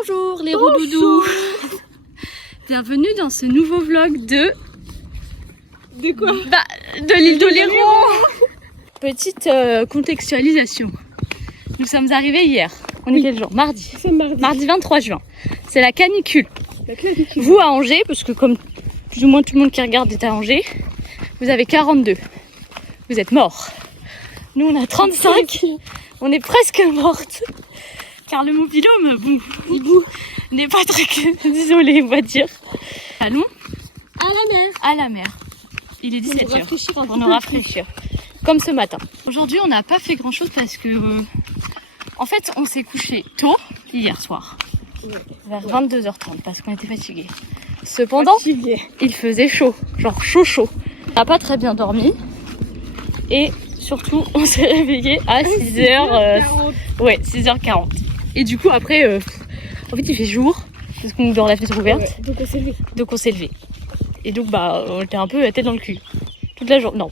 Bonjour les roudoudous. Bienvenue dans ce nouveau vlog de... De quoi? De l'île d'Oléron. Petite contextualisation. Nous sommes arrivés hier. On est quel jour? Mardi. Mardi 23 juin. C'est la canicule. Vous à Angers, parce que comme plus ou moins tout le monde qui regarde est à Angers, vous avez 42. Vous êtes morts. Nous on a 35. On est presque mortes. Car le mobilhome, bon, n'est pas très isolé, on va dire. Allons à la mer. À la mer. Il est 17h. Pour nous rafraîchir. Comme ce matin. Aujourd'hui, on n'a pas fait grand chose parce que... en fait, on s'est couché tôt hier soir. Vers 22h30 parce qu'on était fatigués. Cependant, il faisait chaud. Genre chaud. On n'a pas très bien dormi. Et surtout, on s'est réveillé à 6h... 6h40. Et du coup, après, en fait, il fait jour. Parce qu'on dort la fenêtre ouverte. Ouais, donc on s'est levé. Et donc, on était un peu la tête dans le cul. Toute la journée. Non.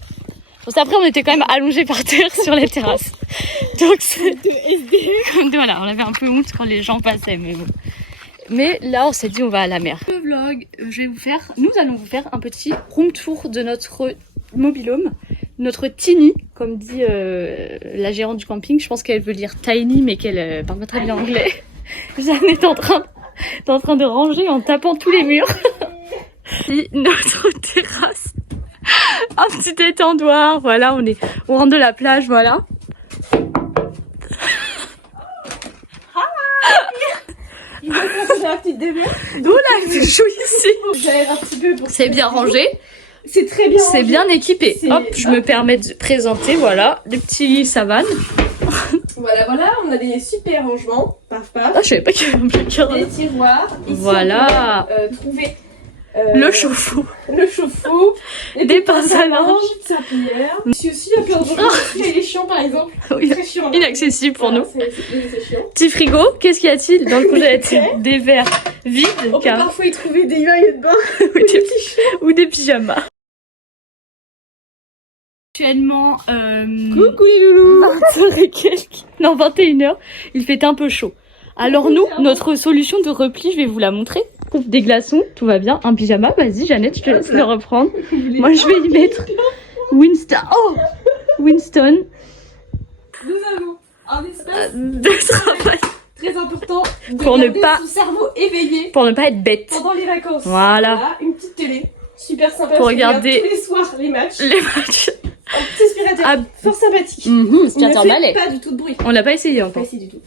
Parce après, on était quand même allongés par terre sur la terrasse. Donc, c'est... Voilà, on avait un peu honte quand les gens passaient, mais bon. Mais là, on s'est dit, on va à la mer. Le vlog, nous allons vous faire un petit room tour de notre mobilhome. Notre tiny, comme dit la gérante du camping. Je pense qu'elle veut lire tiny, mais qu'elle parle pas très bien anglais. Jeanne est en train de ranger en tapant tous les murs. Et notre terrasse. Un petit étendoir, voilà, on rentre de la plage, voilà. Il va faire la petite démerde. D'où là, c'est chaud ici. J'aère un petit peu pour... C'est bien rangé. C'est très bien. C'est bien équipé. Hop, je me permets de présenter, voilà, les petits savanes. Voilà, on a des super rangements. Paf. Ah, je savais pas qu'il y avait un placard. Des tiroirs. Ici, voilà. on peut trouver... le chauffe-eau. Des pinces à linge. Sa cuillère. Ici aussi, il y a plein de gens. Il est chiant, par exemple. Oui. Très chiant. Inaccessible pour nous. C'est chiant. Petit frigo, qu'est-ce qu'y a-t-il dans le congélateur? Des verres vides. On peut parfois y trouver des maillots de bain. ou des pyjamas. Actuellement, coucou les loulous. 20h et quelques. Non, 21h. Il fait un peu chaud. Alors nous, notre solution de repli, je vais vous la montrer. Des glaçons, tout va bien. Un pyjama, vas-y Jeannette, je te laisse le reprendre. Moi je vais y mettre Winston. Nous avons un espace de travail. Très important Pour ne pas son cerveau éveillé. Pour ne pas être bête. Pendant les vacances. Voilà. Une petite télé. Super sympa. Pour regarder tous les soirs les matchs. Un petit aspirateur. Fort sympathique. Aspirateur balai. Pas du tout de bruit. On l'a pas essayé encore. Pas essayé du tout.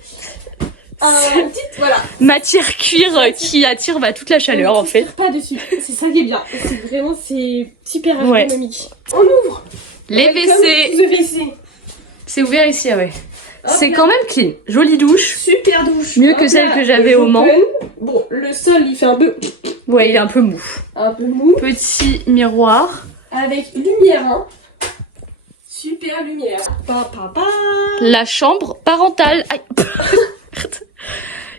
Petite, voilà. Matière cuir qui attire toute la chaleur en fait. Pas dessus. C'est ça qui est bien. C'est super ergonomique. On ouvre. Les WC. C'est ouvert ici, ouais. C'est quand même clean. Jolie douche. Super douche. Mieux que celle que j'avais au Mans. Bon, le sol il fait un peu... Ouais, il est un peu mou. Petit miroir. Avec lumière, hein. Super lumière. La chambre parentale. Aïe.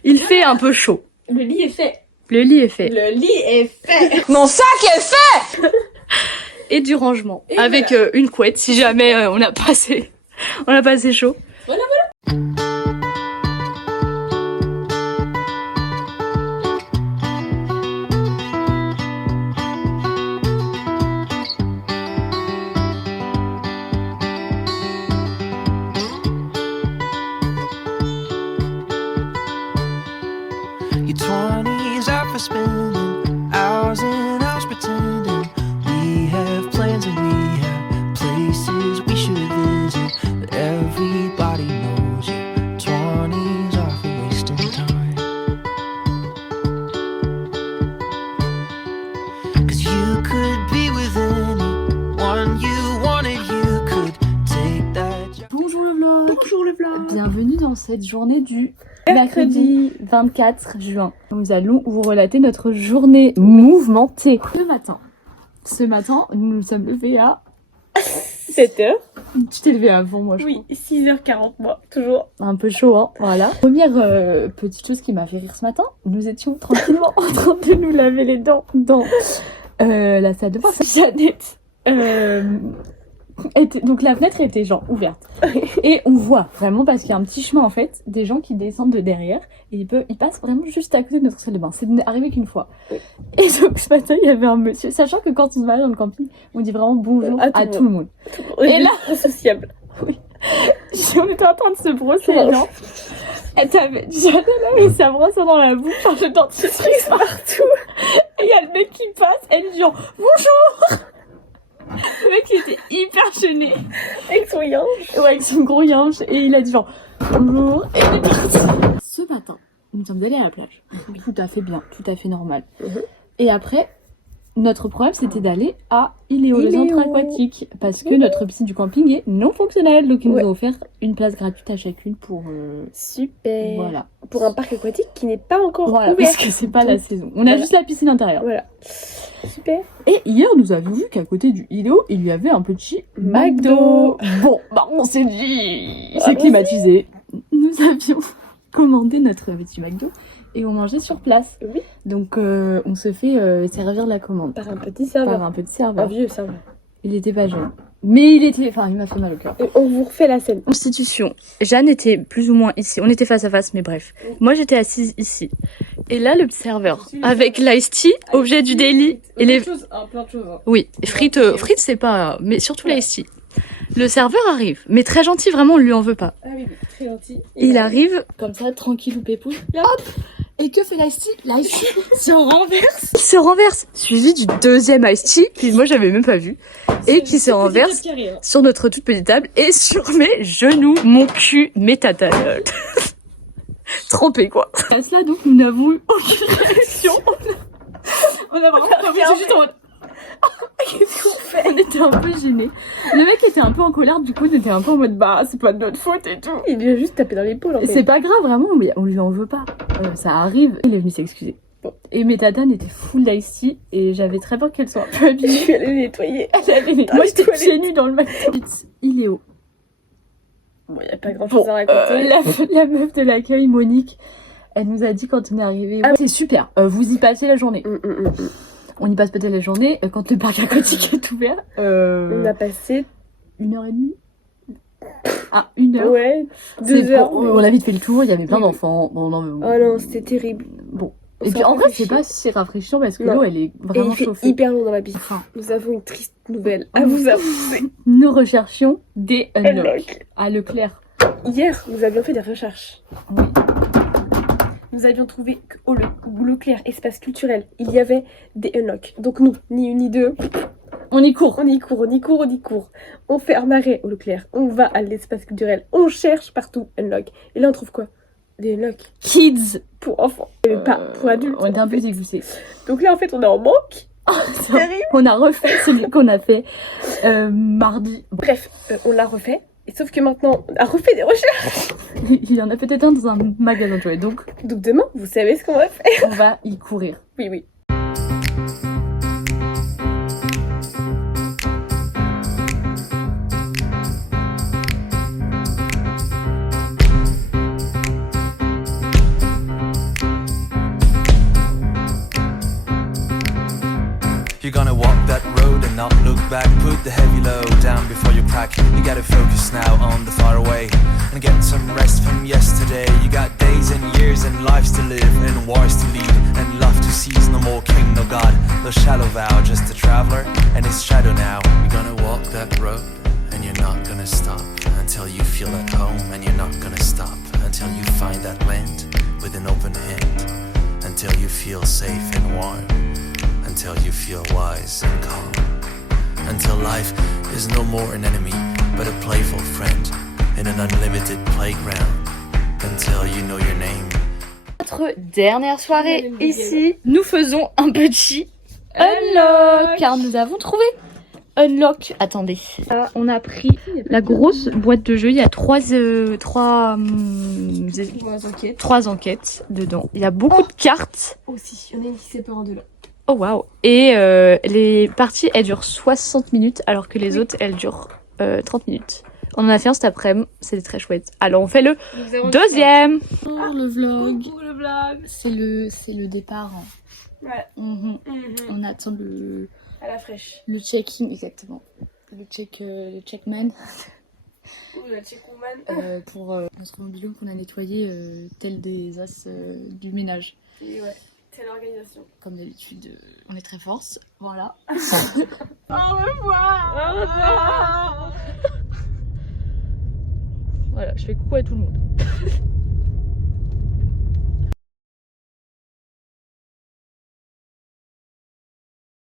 Il fait un peu chaud. Le lit est fait. Mon sac est fait. Et du rangement. Et avec voilà. Une couette si jamais on a pas assez chaud. Voilà. Your 20s are for spending hours and hours pretending we have plans and we have places we should visit, but everybody knows your 20s are for wasting time. 'Cause you could be with anyone you wanted, you could take that job. Bonjour le vlog. Bienvenue dans cette journée du mercredi 24 juin. Nous allons vous relater notre journée mouvementée. Ce matin, nous nous sommes levés à 7h. Tu t'es levé avant moi, je crois. Oui, 6h40, moi, toujours. Un peu chaud, hein, voilà. Première petite chose qui m'a fait rire ce matin, nous étions tranquillement en train de nous laver les dents dans la salle de bain. Jeannette Donc la fenêtre était genre ouverte. Et on voit vraiment, parce qu'il y a un petit chemin en fait, des gens qui descendent de derrière et ils passent vraiment juste à côté de notre salle de bain. C'est arrivé qu'une fois. Et donc ce matin, il y avait un monsieur, sachant que quand on se marie dans le camping, on dit vraiment bonjour à tout le monde. Et là, associable. Oui. On était en train de se brosser les dents. Et t'avais Jade là, et ça brosse dans la bouche, enfin le dentifrice partout. Et il y a le mec qui passe, elle dit genre bonjour. Le mec il était hyper gêné. Avec son yinche. Ouais, avec son gros yinche. Et il a dit genre bonjour. Et il est parti. Ce matin, nous sommes allés à la plage. Tout à fait bien, tout à fait normal. Et après, notre problème c'était d'aller à Iléo, le centre aquatique. Parce que notre piscine du camping est non fonctionnelle. Donc ils nous ont offert une place gratuite à chacune pour... Super. Voilà. Pour un parc aquatique qui n'est pas encore Voilà, ouvert. parce que c'est pas la saison. On a juste la piscine intérieure. Voilà. Super. Et hier, nous avons vu qu'à côté du Iléo, il y avait un petit McDo. Bon, bah on s'est dit, c'est climatisé. Nous avions commandé notre petit McDo et on mangeait sur place. Oui. Donc on se fait servir la commande. Par un petit serveur. Par un petit serveur. Un vieux serveur. Il était pas jeune. Mais il m'a fait mal au cœur. Et on vous refait la scène. Constitution. Jeanne était plus ou moins ici. On était face à face, mais bref. Moi, j'étais assise ici. Et là, le petit serveur. Avec l'ice tea, objet du daily. Et les... plein de choses. Oui, frites, c'est pas... Mais surtout l'ice tea. Le serveur arrive. Mais très gentil, vraiment, on lui en veut pas. Ah oui, très gentil. Il arrive, comme ça, tranquille ou pépouille. Hop. Et que fait l'ice tea? L'ice tea se renverse. Il se renverse. Suivi du deuxième ice tea, puis moi, j'avais même pas vu. Et qui se renverse sur notre toute petite table et sur mes genoux, mon cul, mes tatanes. Trempé quoi. À cela donc nous n'avons eu aucune réaction. On a vraiment pas vu, c'est juste en mode... Qu'est-ce qu'on fait? On était un peu gênés. Le mec était un peu en colère, du coup on était un peu en mode bah c'est pas de notre faute et tout. Il lui a juste tapé dans l'épaule en fait. C'est pas grave vraiment, mais on lui en veut pas. Ça arrive. Il est venu s'excuser. Bon. Et mes tatanes étaient full d'ice tea et j'avais très peur qu'elles soient un peu abîmées. Je suis allée les nettoyer. Moi j'étais pieds nus dans le McDo. Il est haut. Bon, y a pas grand chose à raconter. La meuf de l'accueil, Monique, elle nous a dit quand on est arrivé, c'est super, vous y passez la journée. On y passe peut-être la journée, quand le parc aquatique est ouvert. On a passé 1h30. Ah, 1 heure. Ouais, 2 heures. Bon, on a vite fait le tour, il y avait plein d'enfants. Bon, non, oh non, c'était terrible. Bon. Et puis en vrai, je sais pas si c'est rafraîchissant parce que l'eau elle est vraiment chauffée. Et il fait hyper lourd dans la piscine. Nous avons une triste nouvelle à vous annoncer. Nous recherchions des unlocks à Leclerc. Hier, nous avions fait des recherches. Oui. Nous avions trouvé qu'au Leclerc Espace Culturel, il y avait des unlocks. Donc nous, ni une ni deux, on y court. On fait un arrêt au Leclerc, on va à l'espace culturel, on cherche partout unlock. Et là on trouve quoi? Des unlocks Kids pour enfants, et pas pour adultes. On était un peu dégoûtés. Donc là en fait on est en manque. C'est terrible. On a refait celui qu'on a fait mardi. Bref, on l'a refait. Et sauf que maintenant, on a refait des recherches. Il y en a peut-être un dans un magasin de jouets. Donc demain, vous savez ce qu'on va faire. On va y courir. Oui. You're gonna walk that road and not look back. Put the heavy load down before you crack. You gotta focus now on the far away and get some rest from yesterday. You got days and years and lives to live and wars to lead and love to seize. No more king, no god, no shallow vow, just a traveler and his shadow now. You're gonna walk that road and you're not gonna stop until you feel at home, and you're not gonna stop until you find that land with an open hand, until you feel safe and warm, until you feel wise and calm, until life is no more an enemy but a playful friend in an unlimited playground, until you know your name. Notre dernière soirée ici, nous faisons un petit unlock car nous avons trouvé unlock. Attendez, on a pris la grosse boîte de jeu. Il y a trois enquêtes dedans. Il y a beaucoup de cartes. Aussi, il y en a une qui sépare en deux là. Oh waouh. Et les parties elles durent 60 minutes alors que les autres elles durent 30 minutes. On en a fait un cet après-midi, c'était très chouette. Alors on fait le deuxième. Le vlog. C'est le départ. Ouais. On attend à la fraîche. le check-in exactement. le checkman Ouh, la checkwoman. pour notre mobil-home qu'on a nettoyé tel des as du ménage. Et ouais, c'est l'organisation. Comme d'habitude, on est très force. Voilà. Au revoir. Au revoir. Voilà, je fais coucou à tout le monde.